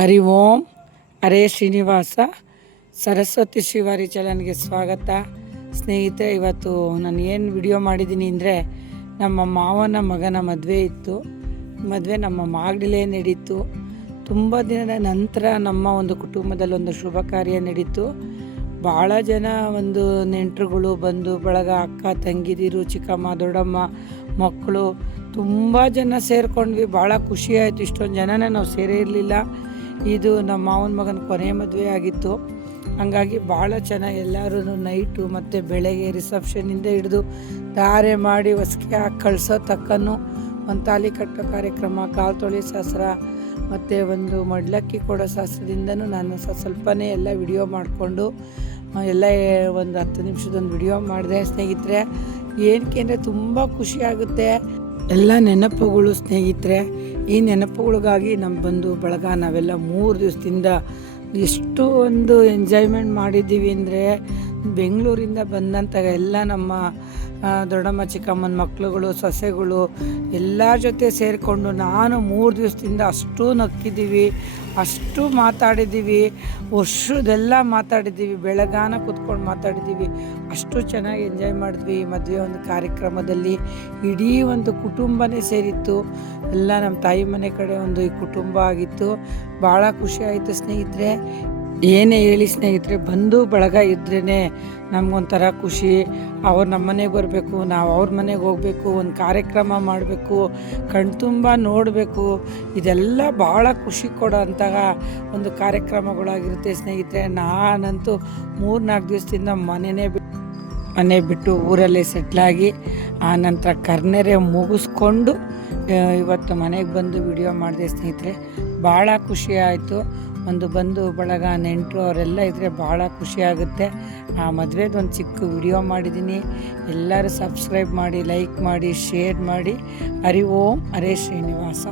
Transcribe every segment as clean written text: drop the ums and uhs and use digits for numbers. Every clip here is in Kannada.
ಹರಿ ಓಂ. ಹರೇ ಶ್ರೀನಿವಾಸ. ಸರಸ್ವತಿ ಶ್ರೀವಾರಿ ಚಾನಲ್ಗೆ ಸ್ವಾಗತ. ಸ್ನೇಹಿತರೆ, ಇವತ್ತು ನಾನು ಏನು ವಿಡಿಯೋ ಮಾಡಿದ್ದೀನಿ ಅಂದರೆ, ನಮ್ಮ ಮಾವನ ಮಗನ ಮದುವೆ ಇತ್ತು. ಮದುವೆ ನಮ್ಮ ಮಾಗಡಿಲೇ ನಡೀತು. ತುಂಬ ದಿನದ ನಂತರ ನಮ್ಮ ಒಂದು ಕುಟುಂಬದಲ್ಲಿ ಒಂದು ಶುಭ ಕಾರ್ಯ ನಡೀತು. ಭಾಳ ಜನ ಒಂದು ನೆಂಟರುಗಳು, ಬಂಧು ಬಳಗ, ಅಕ್ಕ ತಂಗಿದಿರು, ಚಿಕ್ಕಮ್ಮ ದೊಡ್ಡಮ್ಮ ಮಕ್ಕಳು ತುಂಬ ಜನ ಸೇರಿಕೊಂಡ್ವಿ. ಭಾಳ ಖುಷಿ ಆಯಿತು. ಇಷ್ಟೊಂದು ಜನನ ನಾವು ಸೇರೇ ಇರಲಿಲ್ಲ. ಇದು ನಮ್ಮ ಮಾವನ ಮಗನ ಕೊನೆ ಮದುವೆ ಆಗಿತ್ತು. ಹಂಗಾಗಿ ಭಾಳ ಚೆನ್ನಾಗಿ ಎಲ್ಲರೂ ನೈಟು ಮತ್ತು ಬೆಳಗ್ಗೆ ರಿಸೆಪ್ಷನಿಂದ ಹಿಡಿದು ಧಾರೆ ಮಾಡಿ ಹೊಸ್ಕೆ ಹಾಕಿ ಕಳಿಸೋ ತಕ್ಕನು ಒಂದು ತಾಲಿ ಕಟ್ಟೋ ಕಾರ್ಯಕ್ರಮ, ಕಾಲು ತೊಳೆ ಶಾಸ್ತ್ರ ಮತ್ತು ಒಂದು ಮಡ್ಲಕ್ಕಿ ಕೊಡೋ ಶಾಸ್ತ್ರದಿಂದನೂ ನಾನು ಸ್ವಲ್ಪನೇ ಎಲ್ಲ ವಿಡಿಯೋ ಮಾಡಿಕೊಂಡು ಎಲ್ಲ ಒಂದು 10 ನಿಮಿಷದೊಂದು ವಿಡಿಯೋ ಮಾಡಿದೆ. ಸ್ನೇಹಿತರೆ, ಏನಕ್ಕೆ ಅಂದರೆ ತುಂಬ ಖುಷಿಯಾಗುತ್ತೆ. ಎಲ್ಲ ನೆನಪುಗಳು ಸ್ನೇಹಿತರೆ. ಈ ನೆನಪುಗಳಿಗಾಗಿ ನಮ್ಮ ಬಂಧು ಬಳಗ ನಾವೆಲ್ಲ 3 ದಿವಸದಿಂದ ಎಷ್ಟು ಒಂದು ಎಂಜಾಯ್ಮೆಂಟ್ ಮಾಡಿದ್ದೀವಿ ಅಂದರೆ, ಬೆಂಗಳೂರಿಂದ ಬಂದಂಥ ಎಲ್ಲ ನಮ್ಮ ದೊಡ್ಡಮ್ಮ ಚಿಕ್ಕಮ್ಮನ ಮಕ್ಕಳುಗಳು, ಸೊಸೆಗಳು ಎಲ್ಲರ ಜೊತೆ ಸೇರಿಕೊಂಡು ನಾನು 3 ದಿವಸದಿಂದ ಅಷ್ಟು ನಕ್ಕಿದ್ದೀವಿ, ಅಷ್ಟು ಮಾತಾಡಿದ್ದೀವಿ, ವರ್ಷದೆಲ್ಲ ಮಾತಾಡಿದ್ದೀವಿ, ಬೆಳಗಾನ ಕೂತ್ಕೊಂಡು ಮಾತಾಡಿದ್ದೀವಿ. ಅಷ್ಟು ಚೆನ್ನಾಗಿ ಎಂಜಾಯ್ ಮಾಡಿದ್ವಿ. ಮದುವೆ ಒಂದು ಕಾರ್ಯಕ್ರಮದಲ್ಲಿ ಇಡೀ ಒಂದು ಕುಟುಂಬನೇ ಸೇರಿತ್ತು. ಎಲ್ಲ ನಮ್ಮ ತಾಯಿ ಮನೆ ಕಡೆ ಒಂದು ಈ ಕುಟುಂಬ ಆಗಿತ್ತು. ಭಾಳ ಖುಷಿ ಆಯಿತು ಸ್ನೇಹಿತರೆ. ಏನೇ ಹೇಳಿ ಸ್ನೇಹಿತರೆ, ಬಂಧು ಬಳಗ ಇದ್ರೇ ನಮಗೊಂಥರ ಖುಷಿ. ಅವ್ರು ನಮ್ಮ ಮನೆಗೆ ಬರಬೇಕು, ನಾವು ಅವ್ರ ಮನೆಗೆ ಹೋಗಬೇಕು, ಒಂದು ಕಾರ್ಯಕ್ರಮ ಮಾಡಬೇಕು, ಕಣ್ತುಂಬ ನೋಡಬೇಕು. ಇದೆಲ್ಲ ಭಾಳ ಖುಷಿ ಕೊಡೋಂತಹ ಒಂದು ಕಾರ್ಯಕ್ರಮಗಳಾಗಿರುತ್ತೆ ಸ್ನೇಹಿತರೆ. ನಾನಂತೂ 3-4 ದಿವಸದಿಂದ ಮನೆ ಬಿಟ್ಟು ಊರಲ್ಲೇ ಸೆಟ್ಲಾಗಿ ಆ ನಂತರ ಕರ್ನೆರೆ ಮುಗಿಸ್ಕೊಂಡು ಇವತ್ತು ಮನೆಗೆ ಬಂದು ವಿಡಿಯೋ ಮಾಡಿದೆ ಸ್ನೇಹಿತರೆ. ಭಾಳ ಖುಷಿ ಆಯಿತು. ಒಂದು ಬಂಧು ಬಳಗ, ನೆಂಟರು ಅವರೆಲ್ಲ ಇದ್ದರೆ ಭಾಳ ಖುಷಿಯಾಗುತ್ತೆ. ಆ ಮದುವೆದೊಂದು ಚಿಕ್ಕ ವಿಡಿಯೋ ಮಾಡಿದ್ದೀನಿ. ಎಲ್ಲರೂ ಸಬ್ಸ್ಕ್ರೈಬ್ ಮಾಡಿ, ಲೈಕ್ ಮಾಡಿ, ಶೇರ್ ಮಾಡಿ. ಹರಿ ಓಂ. ಹರೇ ಶ್ರೀನಿವಾಸ.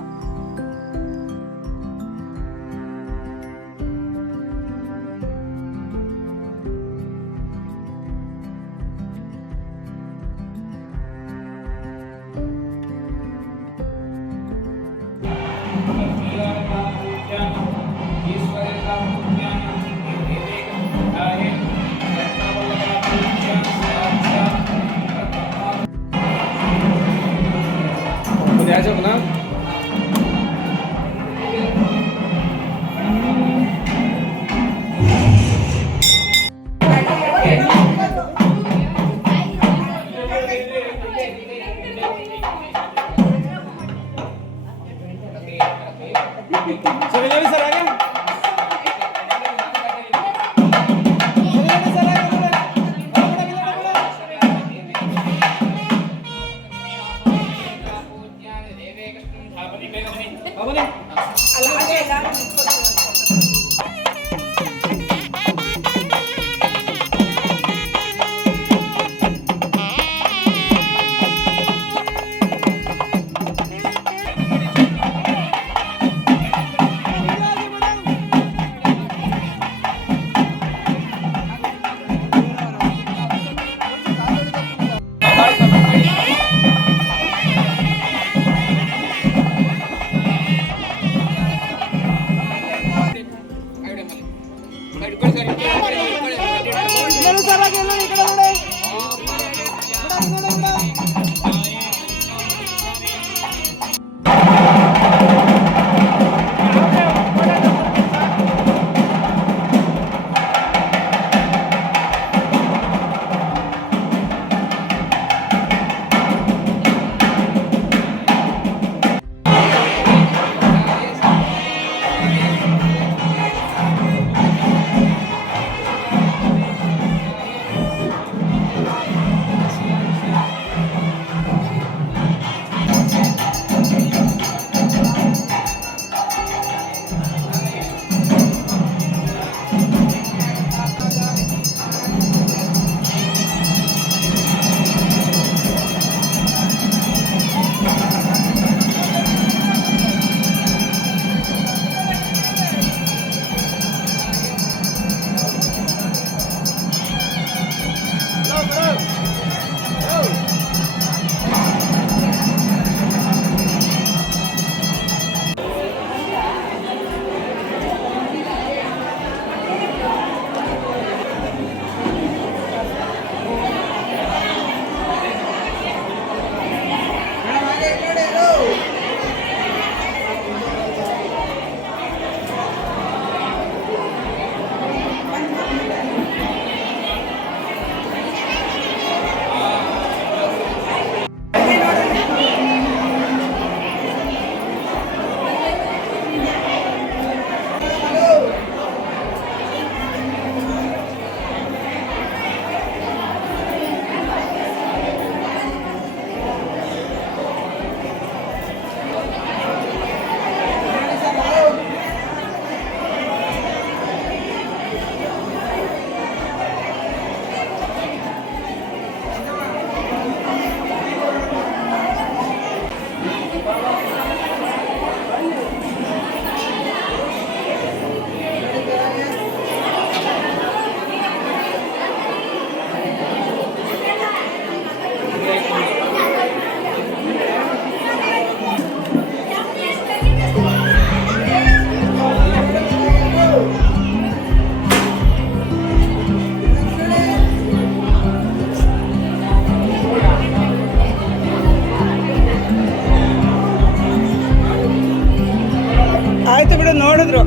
ನೋಡಿದ್ರು.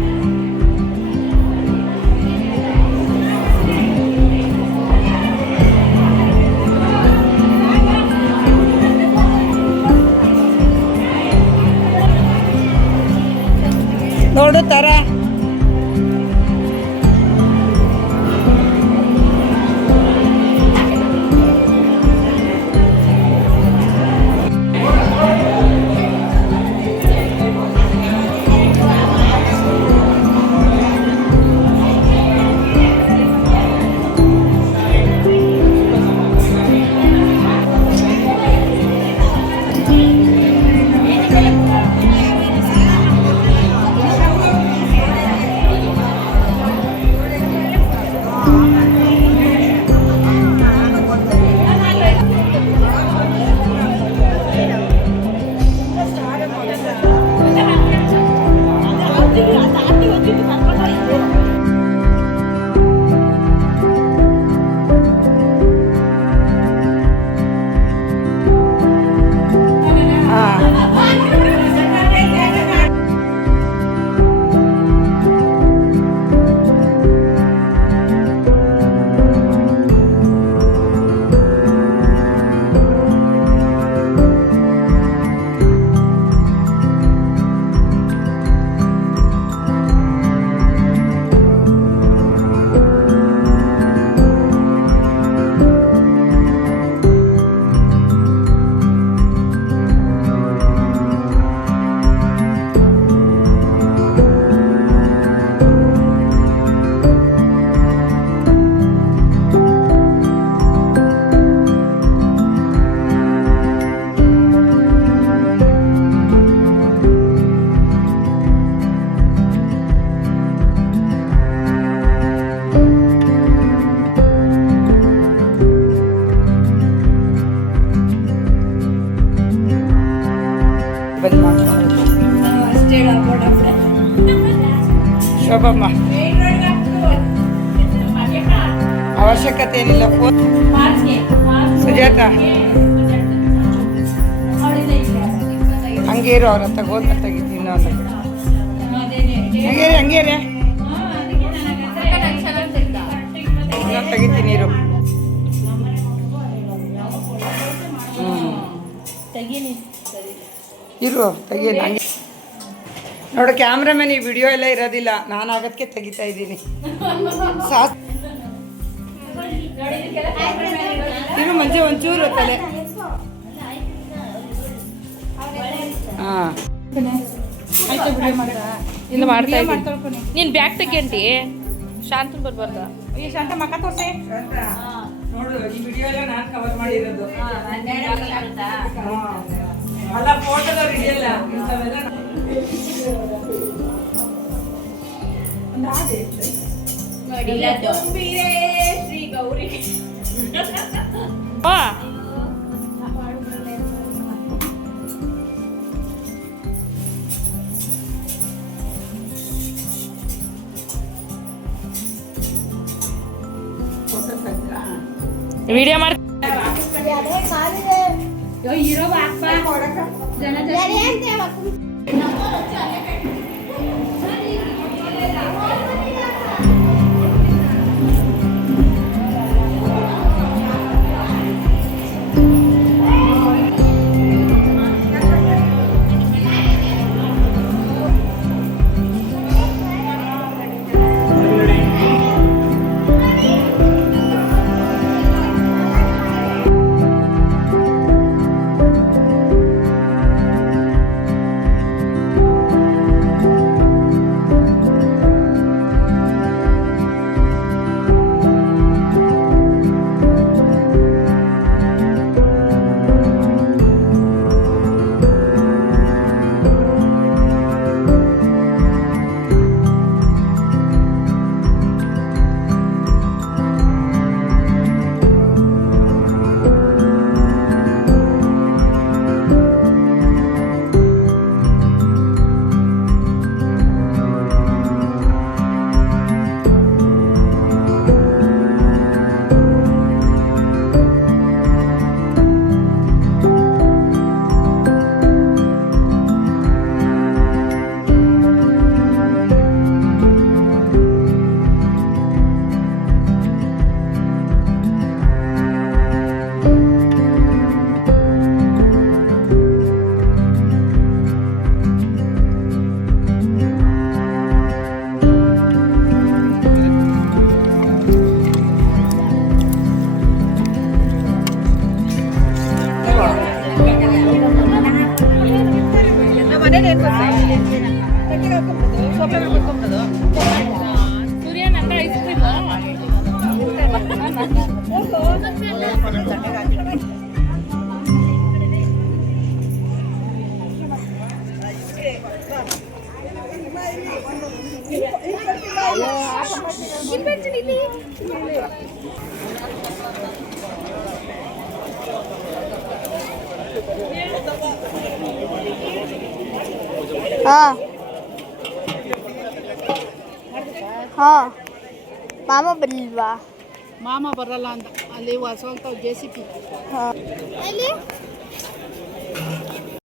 ನೋಡು ತರ ಶೋಭಮ್ಮ ಅವಶ್ಯಕತೆ ಏನಿಲ್ಲ. ಫೋನ್ ಸುಜಾತ ಹಂಗೆ ಇರು, ಅವ್ರ ತಗೋತ ತೆಗಿತೀನಿ ಇನ್ನೊಂದು. ಹಂಗೇರಿ ತೆಗಿತೀನಿ ಇರು. ಇರು ತೆಗೀನಿ. ಹಂಗೆ ನೋಡು ಕ್ಯಾಮ್ರಾಮನ್, ಈ ವಿಡಿಯೋ ಎಲ್ಲ ಇರೋದಿಲ್ಲ, ನಾನು ಆಗೋದಕ್ಕೆ ತೆಗಿತಾ ಇದ್ದೀನಿ. ಇರು ಮಂಜೆ ಒಂಚೂರು ತಲೆ. ಹಾಂ ಇಲ್ಲ ಮಾಡ್ತಾ ಇದ್ದೀನಿ. ನೀನು ಬ್ಯಾಗ್ ತೆಗಿಯಂಟಿ ಶಾಂತ ಬರ್ಬಾರ್ದ. ಈ ಶಾಂತ ಮಕ್ಕ ತೋರ್ಸಿ. ನೋಡು ಈ ವಿಡಿಯೋ ಎಲ್ಲ ನಾನು ಕವರ್ ಮಾಡಿರೋದು. ಅಲ್ಲ ಫೋಟೋದವ್ರು ಇದೆಯಲ್ಲ ಇಂಥವೆಲ್ಲ ಶ್ರೀ ಗೌರಿ ವಿಡಿಯೋ ಮಾಡಿ ಇರೋ ಜನ ಸೂರ್ಯ ನಂಗೆ ಐಸ್ ಕ್ರೀಮ್ ಹಾಂ ಹಾಂ ಮಾಮ ಬರಲಿಲ್ವಾ ಮಾಮ ಬರಲ್ಲ ಅಂತ ಅಲ್ಲಿ ಸ್ವಲ್ಪ ಜೆ ಸಿ ಪಿ ಹಾಂ